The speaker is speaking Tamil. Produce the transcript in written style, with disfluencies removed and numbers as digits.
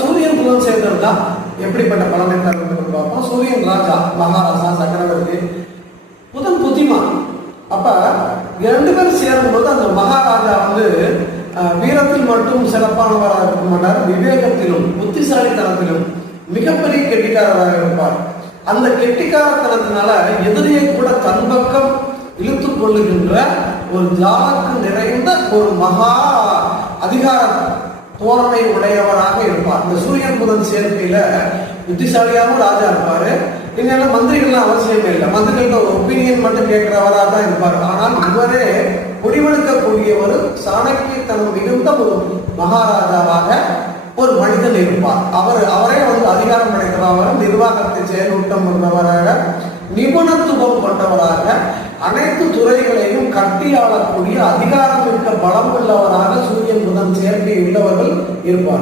சூரியன் புதன் சேர்ந்திருந்தா எப்படிப்பட்ட பலனை தரும் பார்ப்போம். சூரியன் ராஜா, மகாராஜா, சக்கரவர்த்தி. புதன் புத்திமான். அப்ப ரெண்டு பேரும் சேரும்போது அந்த மகாராஜா வீரத்தில் மட்டும் சிறப்பானவராக இருக்க மாட்டார், விவேகத்திலும் புத்திசாலித்தனத்திலும் மிகப்பெரிய கெட்டிக்காரராக இருப்பார். அந்த கெட்டிக்காரத்தனத்தினால எதிரியை கூட தன் பக்கம் இழுத்துக் கொள்ளுகின்ற ஒரு ஜாலக்கு நிறைந்த ஒரு மகா அதிகார தோரணை உடையவராக இருப்பார். இந்த சூரியன் புதன் சேர்க்கையில புத்திசாலியாகவும் ராஜா இருப்பாரு. இன்னும் மந்திரிகள்லாம் அவசியமே இல்லை, மந்திரிகள ஒரு ஒப்பீனியன் மட்டும் கேட்கிறவராக தான் இருப்பார். ஆனால் இவரே முடிவெடுக்கக்கூடிய ஒரு சாணக்கியத்தனம் மிகுந்த ஒரு மகாராஜாவாக ஒரு மனிதன் இருப்பார். அவரே அதிகாரம் படைக்கிறவராக, நிர்வாகத்தை செயலூட்டம் கொண்டவராக, நிபுணத்துவம் கொண்டவராக, அனைத்து துறைகளையும் கட்டியாளக்கூடிய அதிகாரம் மிக்க பலம் உள்ளவராக சூரியன் புதன் சேர்க்கை உள்ளவர்கள் இருப்பார்.